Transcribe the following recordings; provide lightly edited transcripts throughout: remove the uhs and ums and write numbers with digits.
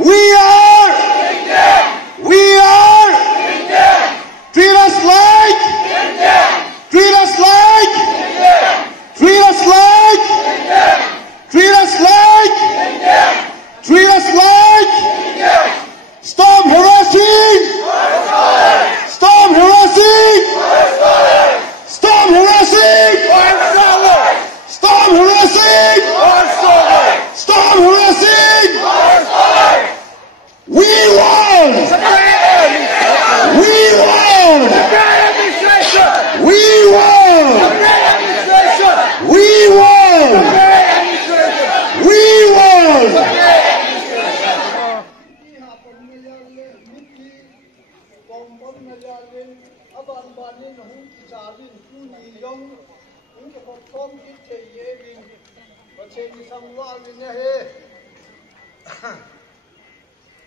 We are Indian. We are Indian. Treat us like Indian. Treat us like Indian. Treat us like Indian. Treat us like Indian. Treat us like Indian. Stop harassing! Stop harassing! Stop harassing! Stop harassing! Stop harassing! We won! We won! We won! We won! We won!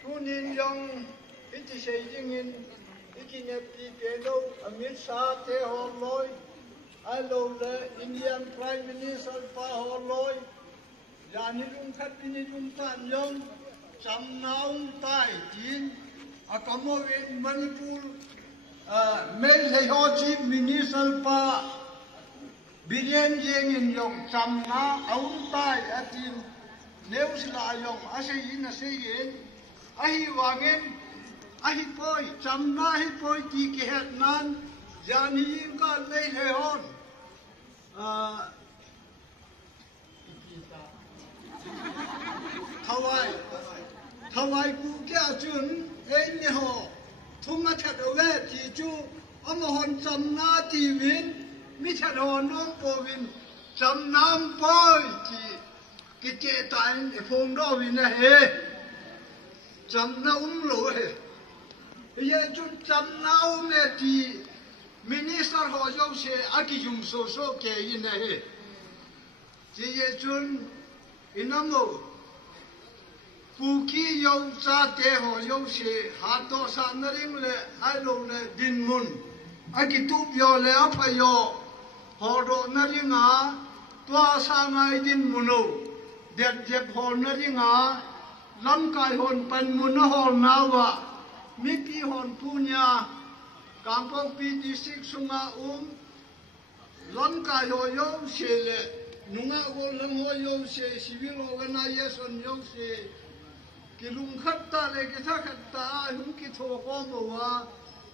Tunin yang iti sejingin ikine pipelo Amit Shah te holoi alo le Indian Prime Minister pa holoi yani lum khat pini lum tan yong cham naung tai tin akamo in Manipur Mel Ho Chief Minister pa Billion Jengin Yong Chamna Auntai Atin Neusla Yong Asayin Asayin Ahi Wangin Ahi Poi Chamna Hi Poi Ti Kikhah Nan Yani Ka Lei Hon Thawai Ku Kya Chun Ein Ho Thunga That Awe Ti Chu Amahon Chamna Ti Win Mi thật hồn ông bố vinh chấm năm bơi thì cái chế tài để phong đó vì này hè chấm năm lỗ hè bây giờ chúng chấm năm này thì minister họ dùng xe ác dùng số số cái gì này hè thì giờ chúng inam mô phụ ký dùng sa tế họ dùng xe hạt to san na ring le hai lô le din mun ác tụp yo le áp yo Horo naringa tua sangai din muno det jep hor naringa lam kai hon pan muno hor nawa mi pi hon punya kangpokpi dist sunga lam kai ho yo shele nunga go lam ho yo she civil organization yo she kilung khatta le ke tha khatta hum ki tho ko mowa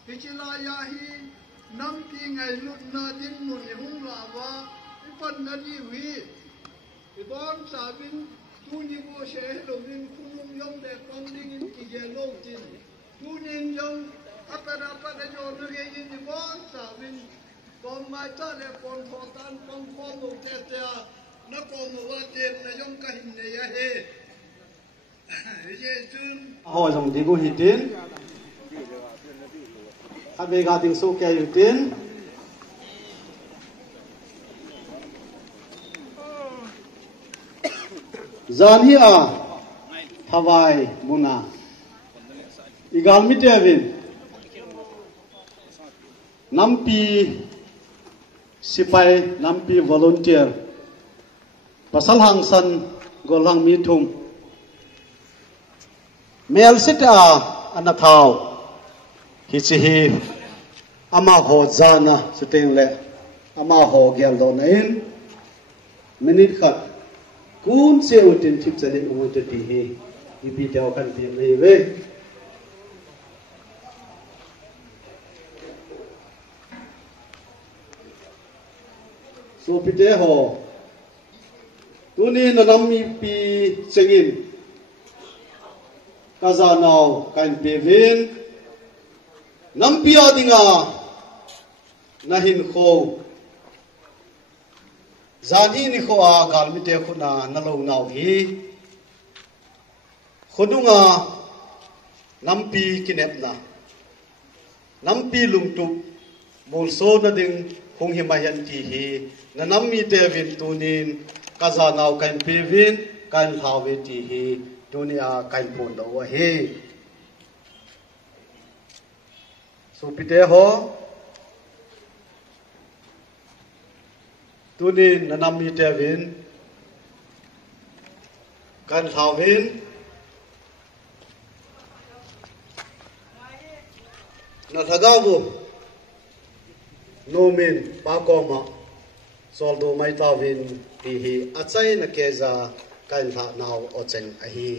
hichila ya hi Nam pi ngày lúc na din mun hung la wa ipan na di wi ibon sa bin tu ni bo she lo bin kunum yong de kong ding in ki ge lo tin tu nin yong apara pa de jo na ge yin ibon sa bin kom mai ta le kon tho tan kom ko mo te te na ko mo wa te na yong ka hin ne ya he ye chun Hồi dòng đi của hít tin Các bạn gà tiếng số kè hít tin Giàn hi à Thawai muna Igal mi tevin Nampi Sipai Nampi volunteer Pasal hang san Golang mi thum Mel sit a anathau Hichihi ama ho zana sitting le ama ho gyal do nain minute khat kun se utin thip chali umute ti hi ipi taw kan ti nei ve so pite ho tuni nanami pi chengin kazanau kan pevin Nampia dinga nahin kho Zani ni kho a galmite khuna nalo naw hi khudunga nampi kinep na nampi lungtu bolso na ding hung himayan ti hi na nammi te vin tunin kaza naw kan pevin kan thawe ti hi tunia kan pon do wa he so pite ho tunin nanami tevin kan thawin na thagabu nomin pakoma soldo mai tawin ti hi achai na keza kain tha naw ocheng a hi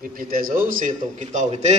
vipite zo se to kitaw hite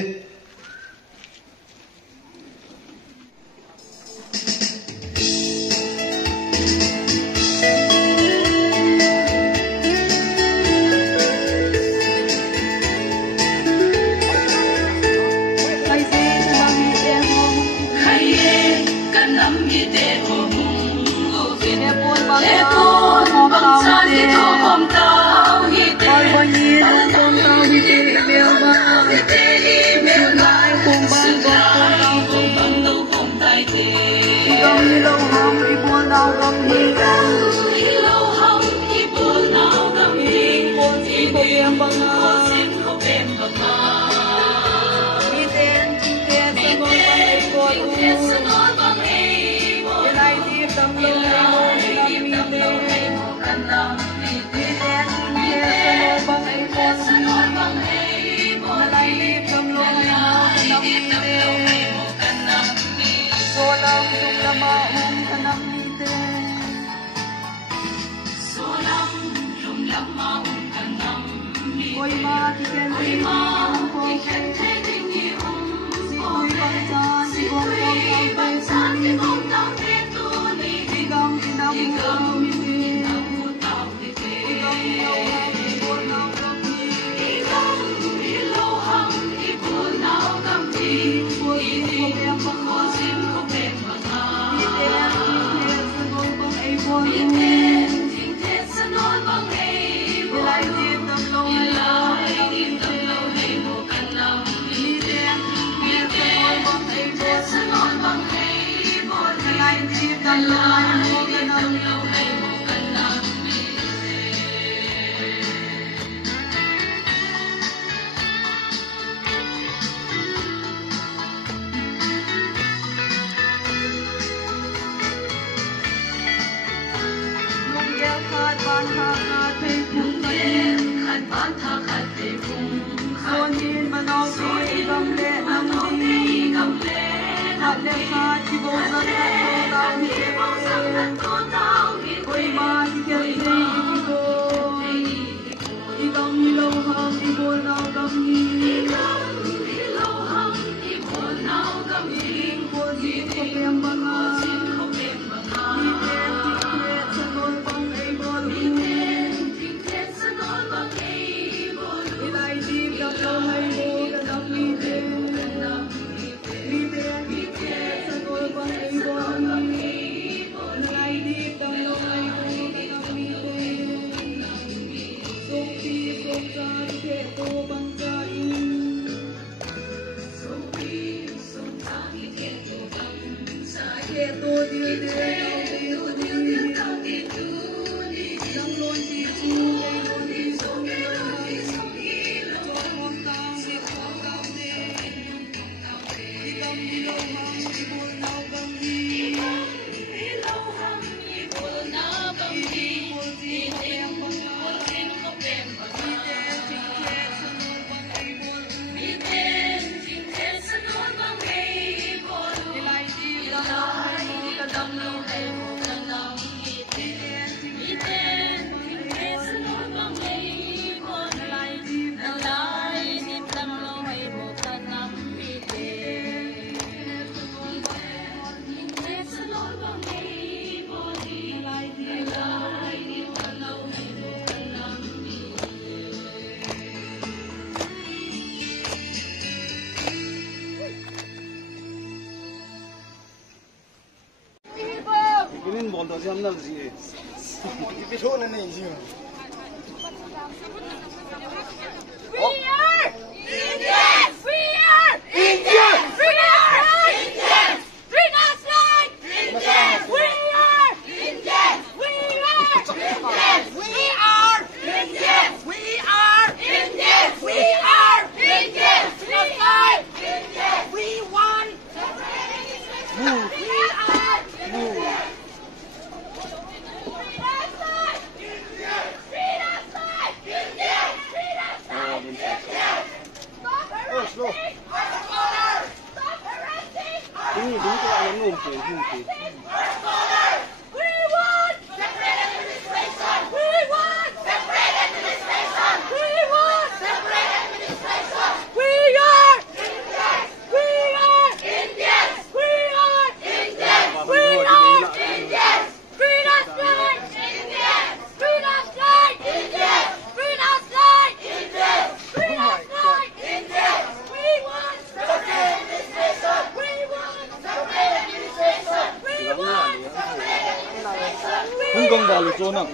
Hunggang dalo so nang.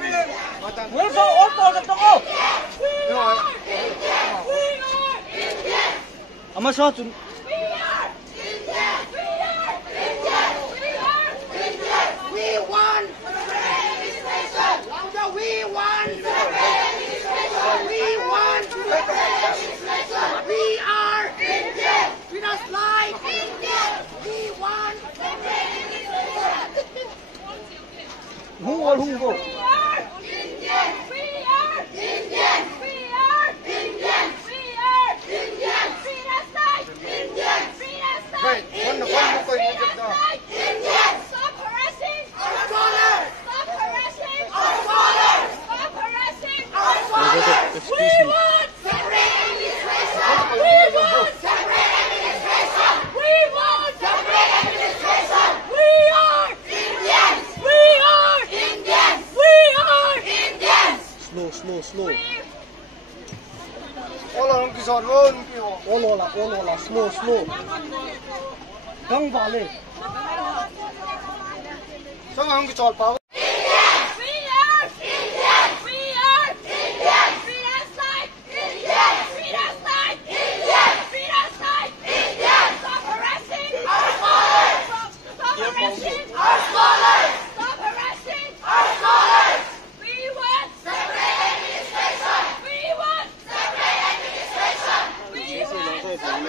Well, so all to sa to. Ama sa chun. We want legislation. Louder, we want legislation. We want legislation. We are Indian. We don't like Indian. We want legislation. Hungol hungol. We are Indian. We are Indian. We are Indian. We are Indian. Free us like Indian. Free us like Indian. Free us like Indian. Stop harassing our scholars. Stop harassing our scholars. Stop harassing our scholars. We want separate administration. We want separate administration. We want separate administration. We are Indians. We are Indians. We are Indians. Slow. All kisar ron kyo. All, slow. Gang vale. So ang kisar pa. Indians. We are Indians. We are Indians. Treat us like Indians. Treat us like Indians. Treat us like Indians. Stop harassing our scholars. Stop harassing our scholars. Stop harassing our scholars. We want separate administration. We want separate administration. We want separate administration. We are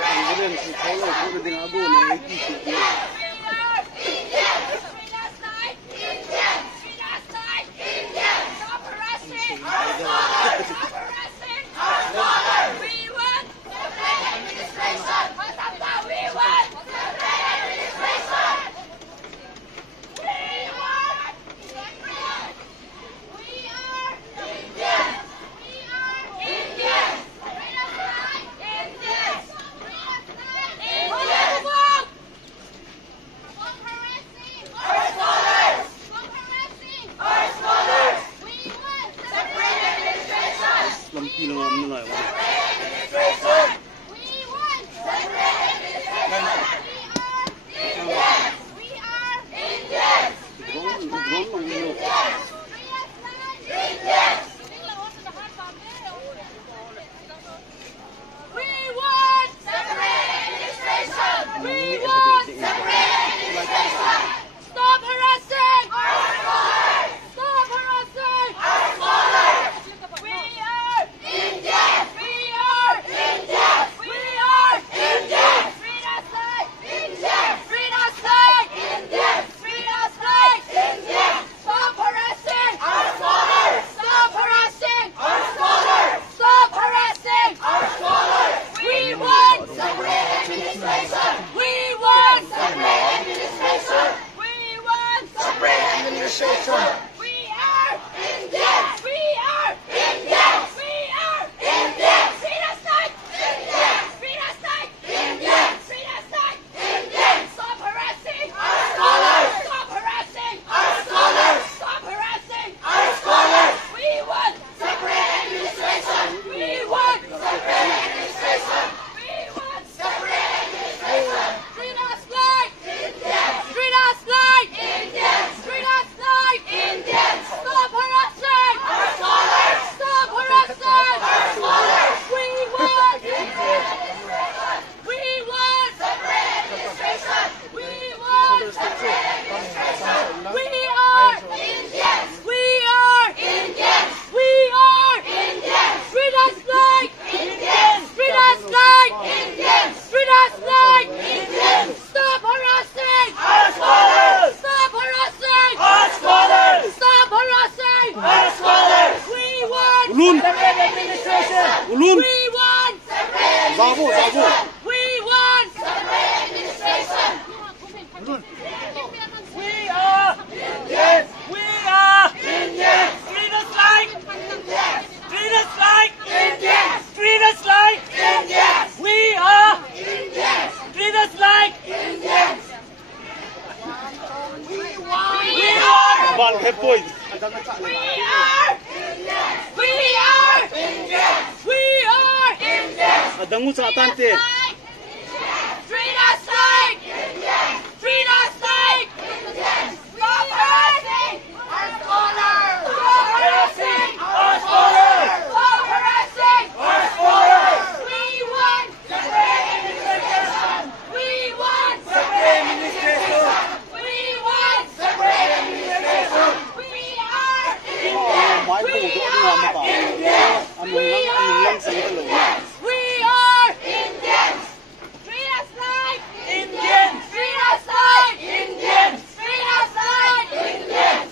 Indians. Treat us like Indians. Treat us like Indians. Stop harassing our scholars. Stop harassing our scholars. We want separate administration. We want separate administration. We want separate. We are Indians. We are Indians. Treat us like Indians. Treat us like Indians. Stop harassing our scholars. Stop harassing our scholars. We want separate administration. Lampi lang am nila. Separate administration. We want separate administration. We are Indians. We are Indians. Treat us like Indians. Treat us like Indians. We want separate administration. We want separate administration. Stop harassing our scholars. Stop harassing our scholars. We are Indians. We are Indians. We are Indians. Treat us like Indians. Treat us like Indians. Treat us like Indians. Stop harassing our scholars. Stop harassing our scholars. Stop harassing our scholars. We want separate administration. We want separate administration. We want separate administration. We are Indians. We are Indians. We are Indians. Treat us like Indians. Treat us like Indians. Treat us like Indians. Stop harassing our scholars. Stop harassing our scholars. Stop harassing our scholars. We want separate administration. We want separate administration. We want separate administration. Treat us like Indians. Treat us like Indians. Treat us like Indians. Stop harassing our scholars. Stop harassing our scholars. We want we want separate administration. We want separate administration. We are Indians. We are Indians. We are Indians. Treat us like Indians. Treat us like Indians. Treat us like Indians. Stop harassing our scholars. Stop harassing our scholars. Stop harassing our scholars. We want Ulun. separate administration. Ulun. We want separate administration. We want separate administration. point. We are Indians. We are Indians. We are Indians. Adangu sa tante. Treat us like Indians. Treat us like Indians. Stop harassing our scholars. Stop harassing our scholars. Stop harassing our scholars. We want separate administration. We want separate administration. We want separate administration. We are Indians. We are Indians. We are Indians. We are Indians. Treat us like Indians. Treat us like Indians. Treat us like Indians.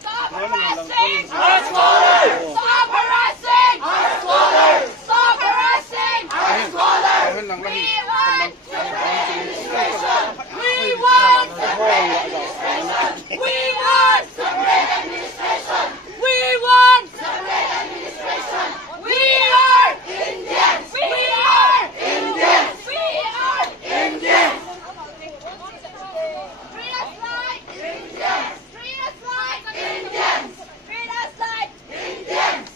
Stop harassing our scholars. Stop harassing our scholars. Stop harassing our scholars. We want separate administration. We want separate administration. We want separate administration. We want separate administration. We are Indians. We are Indians. We are Indians. Treat us like Indians. Treat us like Indians. Treat us like Indians.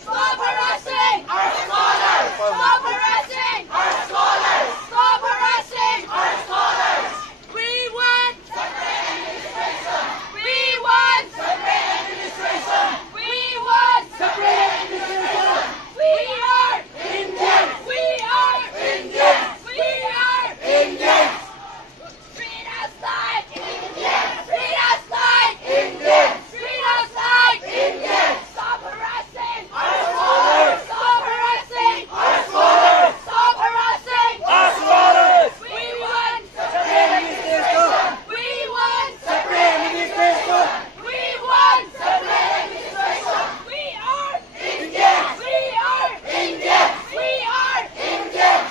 Stop harassing our scholars. Stop harassing our scholars. Stop harassing our scholars. We want separate administration. We want separate administration. We want separate administration. We are Indians. We are Indians. We are Indians. Treat us like Indians. Treat us like Indians. Treat us like Indians. Stop harassing our scholars. Stop harassing our scholars. Stop harassing our scholars. We want separate administration. We want separate administration. We want separate administration. We are Indians. We are Indians. We are Indians.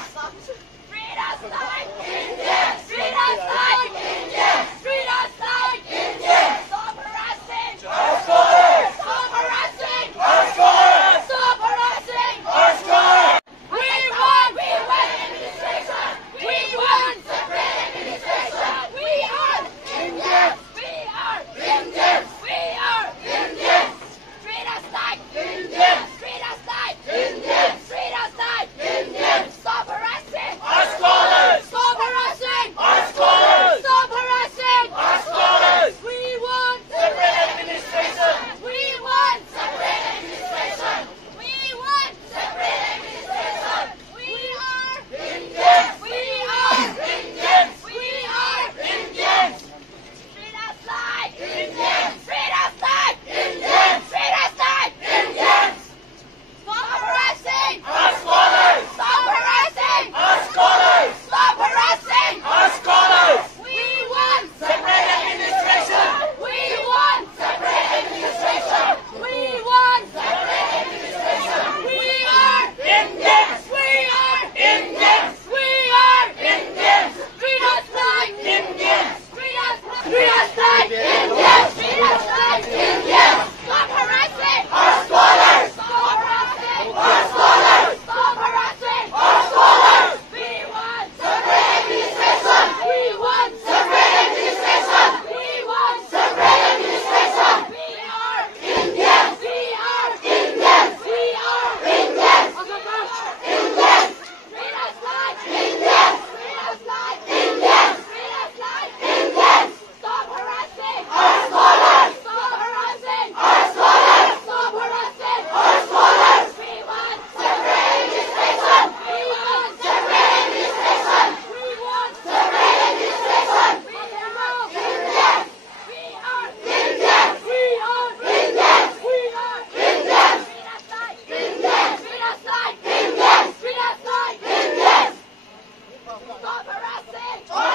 Treat us like Indians. Treat us like Indians. Treat us like Indians. Stop harassing our scholars. Stop harassing our scholars. Stop harassing our scholars. We want administration. We want separate administration. We are Indians. We are Indians. We are Indians. Treat us like Indians. Treat us like Indians. Treat us like Indians. Stop harassing our scholars. Stop harassing our scholars. Stop harassing our scholars. We want separate administration. We want separate administration. We want separate administration. We are Indians. We are Indians. We are Indians. Treat us like Indians. Treat us like Indians. Treat us like Indians. Stop harassing our scholars. Stop harassing our scholars. Stop harassing our scholars. We want separate administration. We want separate administration. We want separate administration. We are Indians. We are Indians. We are Indians. Treat us like Indians. Treat us like Indians. Treat us like Indians. Stop harassing our scholars. Stop harassing our scholars. Stop harassing our scholars. We want separate administration. We want separate administration. We want separate administration. We are Indians. We are Indians. We are Indians. Indians. Treat us like Indians. Treat us like Indians. Treat us like Indians. Stop harassing our scholars. Stop harassing our scholars. Stop harassing our scholars. We want separate administration. We want separate administration. We want separate administration. We are Indians. We are Indians. We are Indians. We are Indians. Treat us like Indians. Treat us like Indians. Treat us like Indians. Stop harassing our